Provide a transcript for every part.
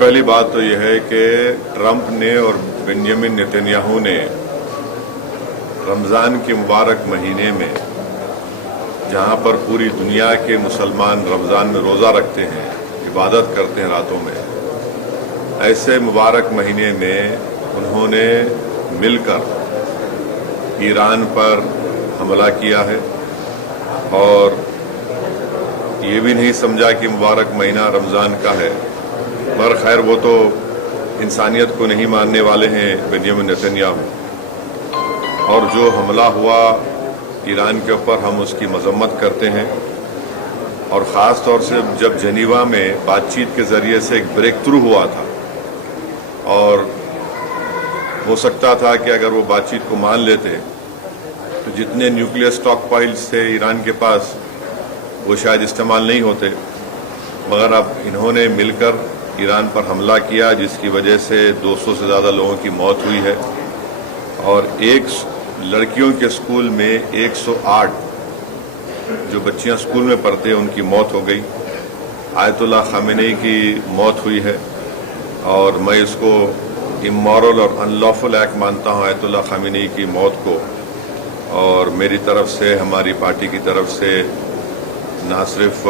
پہلی بات تو یہ ہے کہ ٹرمپ نے اور بنیامین نیتنیاہو نے رمضان کے مبارک مہینے میں جہاں پر پوری دنیا کے مسلمان رمضان میں روزہ رکھتے ہیں، عبادت کرتے ہیں راتوں میں، ایسے مبارک مہینے میں انہوں نے مل کر ایران پر حملہ کیا ہے اور یہ بھی نہیں سمجھا کہ مبارک مہینہ رمضان کا ہے۔ پر خیر وہ تو انسانیت کو نہیں ماننے والے ہیں بنیامین نیتنیاہو، اور جو حملہ ہوا ایران کے اوپر ہم اس کی مذمت کرتے ہیں، اور خاص طور سے جب جنیوا میں بات چیت کے ذریعے سے ایک بریک تھرو ہوا تھا، اور ہو سکتا تھا کہ اگر وہ بات چیت کو مان لیتے تو جتنے نیوکلیئر سٹاک پائلز تھے ایران کے پاس وہ شاید استعمال نہیں ہوتے، مگر اب انہوں نے مل کر ایران پر حملہ کیا جس کی وجہ سے 200 سے زیادہ لوگوں کی موت ہوئی ہے، اور لڑکیوں کے اسکول میں 108 جو بچیاں اسکول میں پڑھتے ہیں ان کی موت ہو گئی۔ آیت اللہ خامنئی کی موت ہوئی ہے، اور میں اس کو امورل اور ان لافل ایکٹ مانتا ہوں آیت اللہ خامنئی کی موت کو، اور میری طرف سے، ہماری پارٹی کی طرف سے نہ صرف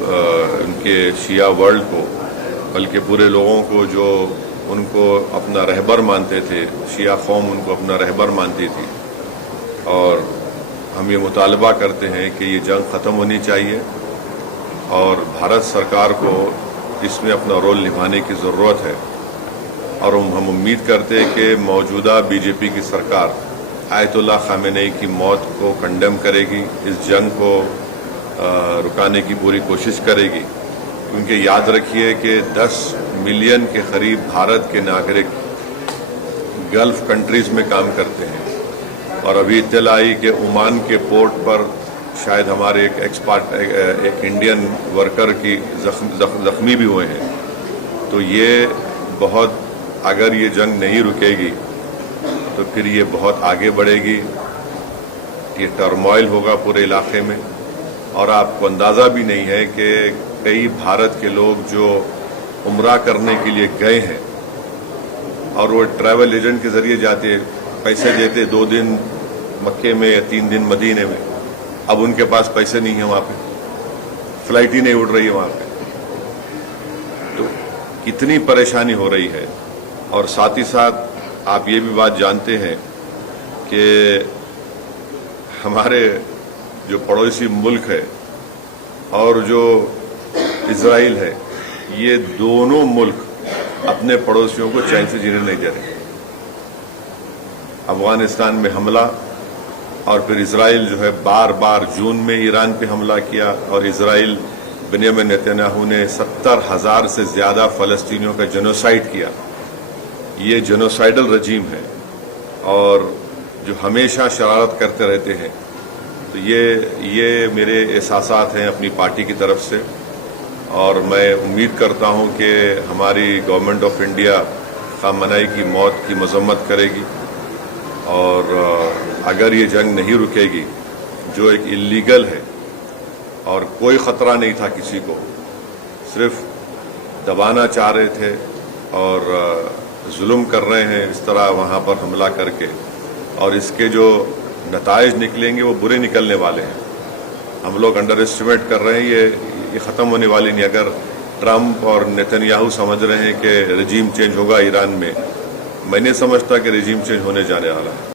ان کے شیعہ ورلڈ کو بلکہ پورے لوگوں کو جو ان کو اپنا رہبر مانتے تھے، شیعہ قوم ان کو اپنا رہبر مانتی تھی، اور ہم یہ مطالبہ کرتے ہیں کہ یہ جنگ ختم ہونی چاہیے، اور بھارت سرکار کو اس میں اپنا رول نبھانے کی ضرورت ہے، اور ہم امید کرتے ہیں کہ موجودہ بی جے پی کی سرکار آیت اللہ خامنئی کی موت کو کنڈیم کرے گی، اس جنگ کو رکانے کی پوری کوشش کرے گی، کیونکہ یاد رکھیے کہ 10 ملین کے قریب بھارت کے ناگرک گلف کنٹریز میں کام کرتے ہیں، اور ابھی اطلاع آئی کہ عمان کے پورٹ پر شاید ہمارے ایک انڈین ورکر کی زخمی بھی ہوئے ہیں۔ تو یہ اگر یہ جنگ نہیں رکے گی تو پھر یہ بہت آگے بڑھے گی، یہ ٹرموائل ہوگا پورے علاقے میں، اور آپ کو اندازہ بھی نہیں ہے کہ کئی بھارت کے لوگ جو عمرہ کرنے کے لیے گئے ہیں اور وہ ٹریول ایجنٹ کے ذریعے جاتے، پیسے دیتے 2 دن مکے میں یا 3 دن مدینے میں، اب ان کے پاس پیسے نہیں ہیں، وہاں پہ فلائٹ ہی نہیں اڑ رہی ہے وہاں پہ، تو کتنی پریشانی ہو رہی ہے۔ اور ساتھ ہی ساتھ آپ یہ بھی بات جانتے ہیں کہ ہمارے جو پڑوسی ملک ہے اور جو اسرائیل ہے، یہ دونوں ملک اپنے پڑوسیوں کو چین سے جینے نہیں دے رہے۔ افغانستان میں حملہ، اور پھر اسرائیل جو ہے بار بار جون میں ایران پہ حملہ کیا، اور اسرائیل بنیامین نیتنیاہو نے 70,000 سے زیادہ فلسطینیوں کا جنوسائیڈ کیا۔ یہ جنوسائیڈل رجیم ہے، اور جو ہمیشہ شرارت کرتے رہتے ہیں، تو یہ میرے احساسات ہیں اپنی پارٹی کی طرف سے، اور میں امید کرتا ہوں کہ ہماری گورنمنٹ آف انڈیا خامنئی کی موت کی مذمت کرے گی، اور اگر یہ جنگ نہیں رکے گی جو ایک اللیگل ہے، اور کوئی خطرہ نہیں تھا کسی کو، صرف دبانا چاہ رہے تھے اور ظلم کر رہے ہیں اس طرح وہاں پر حملہ کر کے، اور اس کے جو نتائج نکلیں گے وہ برے نکلنے والے ہیں۔ ہم لوگ انڈر اسٹیمیٹ کر رہے ہیں، یہ ختم ہونے والی نہیں۔ اگر ٹرمپ اور نیتنیاہو سمجھ رہے ہیں کہ رجیم چینج ہوگا ایران میں نہیں سمجھتا کہ رجیم چینج ہونے جانے والا ہے۔